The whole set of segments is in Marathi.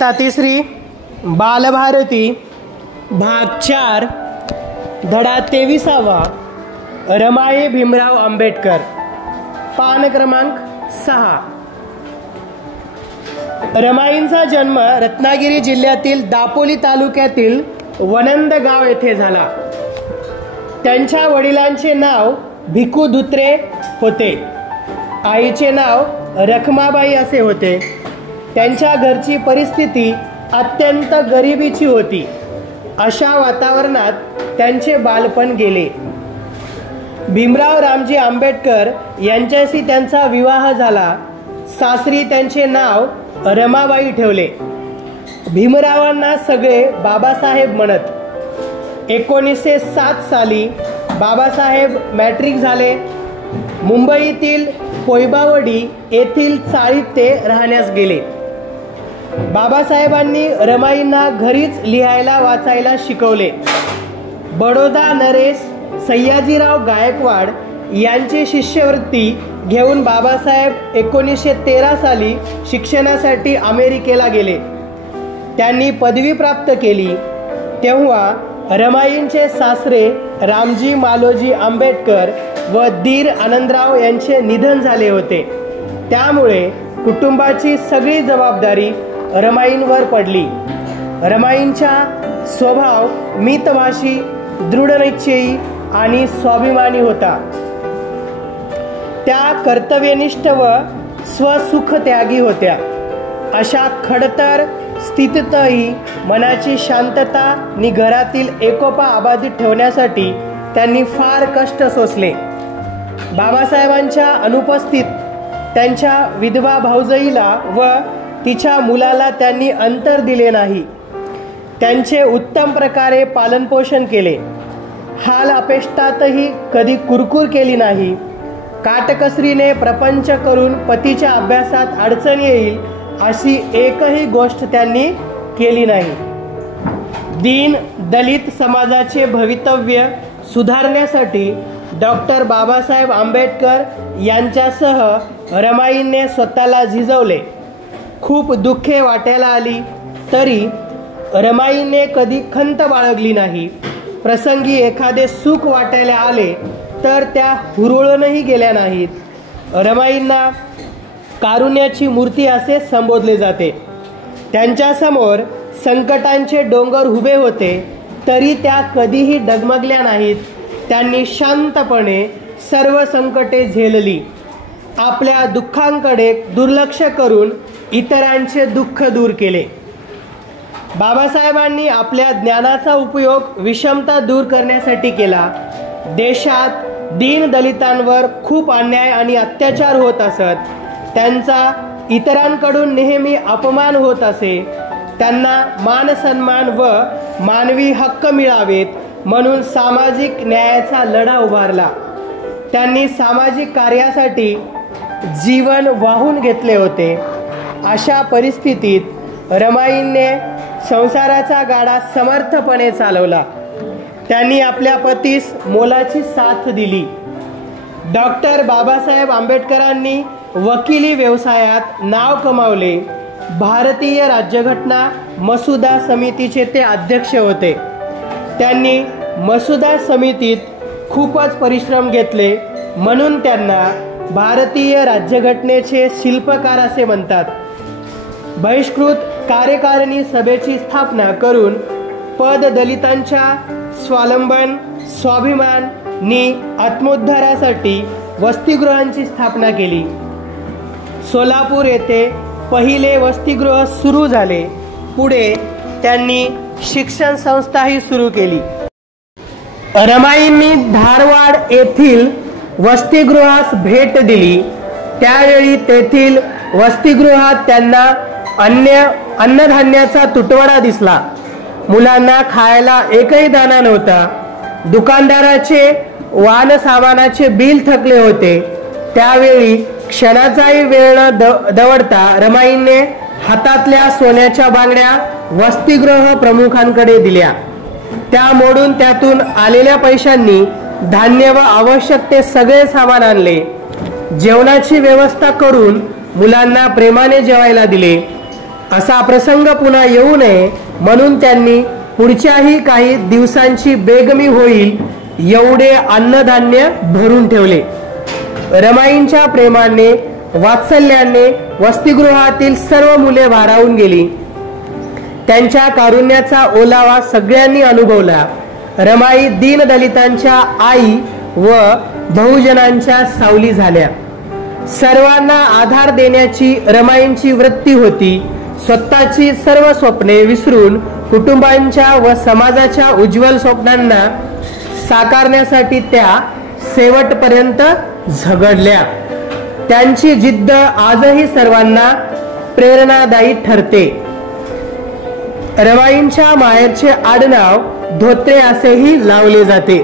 तिसरी बालभारती भाग 4 धडा 23वा रमाई भीमराव आंबेडकर पान क्रमांक 6। रमाईंचा जन्म रत्नागिरी जिल्ह्यातील दापोली तालुक्यातील वनंद गाव येथे झाला। त्यांच्या वडिलांचे नाव भिकू धुत्रे होते, आईचे नाव रखमाबाई असे होते। त्यांच्या घरची परिस्थिती अत्यंत गरिबीची होती। अशा वातावरणात त्यांचे बालपण गेले। भीमराव रामजी आंबेडकर यांच्याशी त्यांचा विवाह झाला। सासरी त्यांचे नाव रमाबाई ठेवले। भीमरावांना सगळे बाबासाहेब म्हणत। 1907 साली बाबासाहेब मॅट्रिक झाले। मुंबईतील पोयबावडी येथील चाळीत ते राहण्यास गेले। बाबासाहेबांनी रमाईंना घरीच लिहायला वाचायला शिकवले। बडोदा नरेश सयाजीराव गायकवाड यांची शिष्यवृत्ती घेऊन बाबासाहेब 1913 साली शिक्षणासाठी अमेरिकेला गेले। त्यांनी पदवी प्राप्त केली तेव्हा रमाईंचे सासरे रामजी मालोजी आंबेडकर व दीर आनंदराव यांचे निधन झाले होते। त्यामुळे कुटुंबाची सगळी जबाबदारी रमाईंवर पडली। रमाईंचा स्वभाव मितभाषी, दृढनिश्चयी आणि स्वाभिमानी होता। त्या कर्तव्यनिष्ठ व स्वसुखत्यागी होत्या। अशा खडतर स्थितीतही मनाची शांतता आणि घरातील एकोपा अबाधित ठेवण्यासाठी त्यांनी फार कष्ट सोसले। बाबासाहेबांच्या अनुपस्थित त्यांच्या विधवा भाऊजाईला व तिच्या मुलाला त्यांनी अंतर दिले नाही। त्यांचे उत्तम प्रकारे पालनपोषण केले। हाल अपेष्टातही कधी कुरकुर केली नाही। काटकसरीने प्रपंच करून पतीच्या अभ्यासात अडचण येईल अशी एकही गोष्ट त्यांनी केली नाही। दीन दलित समाजाचे भवितव्य सुधारण्यासाठी डॉक्टर बाबासाहेब आंबेडकर यांच्यासह रमाईंनी स्वतःला झिजवले। खूप दुःखे वाट्याला आली तरी रमाईने कधी खंत बाळगली नाही। प्रसंगी एखादे सुख वाटायला आले तर त्या हुरळूनही गेल्या नाहीत। रमाईंना कारुण्याची मूर्ती असे संबोधले जाते। त्यांच्यासमोर संकटांचे डोंगर उभे होते तरी त्या कधीही डगमगल्या नाहीत। त्यांनी शांतपणे सर्व संकटे झेलली। आपल्या दुःखांकडे दुर्लक्ष करून इतरांचे दुःख दूर केले। बाबासाहेबांनी आपल्या ज्ञानाचा उपयोग विषमता दूर करण्यासाठी केला। देशात दीन दलितांवर खूप अन्याय आणि अत्याचार होत असत। त्यांचा इतरांकडून नेहमी अपमान होत असे। त्यांना मान सन्मान व मानवी हक्क मिळावेत म्हणून सामाजिक न्यायाचा लढा उभारला। त्यांनी सामाजिक कार्यासाठी जीवन वाहून घेतले होते। अशा परिस्थितीत रमाईंनी संसाराचा गाडा समर्थपणे चालवला। त्यांनी आपल्या पतीस मोलाची साथ दिली। डॉक्टर बाबासाहेब आंबेडकरांनी वकिली व्यवसायात नाव कमावले। भारतीय राज्यघटना मसुदा समितीचे ते अध्यक्ष होते। त्यांनी मसुदा समितीत खूपच परिश्रम घेतले म्हणून त्यांना भारतीय राज्यघटनेचे शिल्पकार असे म्हणतात। बहिष्कृत कार्यकारिणी सभेची स्थापना करून पद दलितांच्या स्वावलंबन स्वाभिमान नि आत्मोद्धारासाठी वसतिगृहांची स्थापना केली। सोलापूर येथे पहिले वसतिगृह सुरू झाले। पुढे त्यांनी शिक्षण संस्थाही सुरू केली। रमाईंनी धारवाड येथील वसतिगृहास भेट दिली। त्यावेळी तेथील वसतिगृहात त्यांना अन्नधान्याचा तुटवडा दिसला। मुलांना खायला एकही दाणा नव्हता। दुकानदाराचे वाहन सामानाचे बिल थकले होते। त्यावेळी क्षणाचाही वेळ न दवडता रमाईंनी हातातल्या सोन्याच्या बांगड्या वसतिगृह प्रमुखांकडे दिल्या। त्या मोडून त्यातून आलेल्या पैशांनी धान्य व आवश्यक ते सगळे सामान आणले। जेवणाची व्यवस्था करून मुलांना प्रेमाने जेवायला दिले। असा प्रसंग पुन्हा येऊ नये म्हणून त्यांनी पुढच्याही काही दिवसांची बेगमी होईल एवढे अन्नधान्य भरून ठेवले. रमाईंच्या प्रेमाने वात्सल्याने वसतिगृहातील सर्व मुले भारावून गेली. त्यांच्या कारुण्याचा ओलावा सगळ्यांनी अनुभवला. रमाई दीनदलितांच्या आई व बहुजनांच्या सावली झाल्या. सर्वांना आधार देण्याची रमाईंची वृत्ती होती. स्वतःची सर्व स्वप्ने विसरून कुटुंबांच्या व समाजाच्या उज्ज्वल स्वप्नांना साकारण्यासाठी त्या शेवटपर्यंत झगडल्या. त्यांची जिद्द आजही सर्वांना प्रेरणादायी ठरते. रमाईंच्या माहेरचे आडनाव धोत्रे असेही लावले जाते.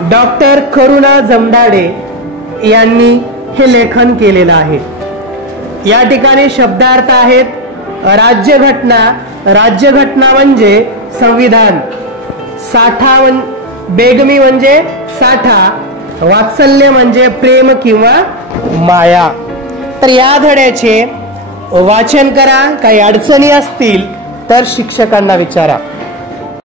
डॉक्टर करुणा जमदाडे यांनी हे लेखन केलेलं आहे. या ठिकाणी शब्दार्थ आहेत. राज्यघटना, राज्यघटना म्हणजे संविधान. साठा बेगमी म्हणजे साठा. वात्सल्य म्हणजे प्रेम किंवा माया. तर या धड्याचे वाचन करा. काही अडचणी असतील तर शिक्षकांना विचारा.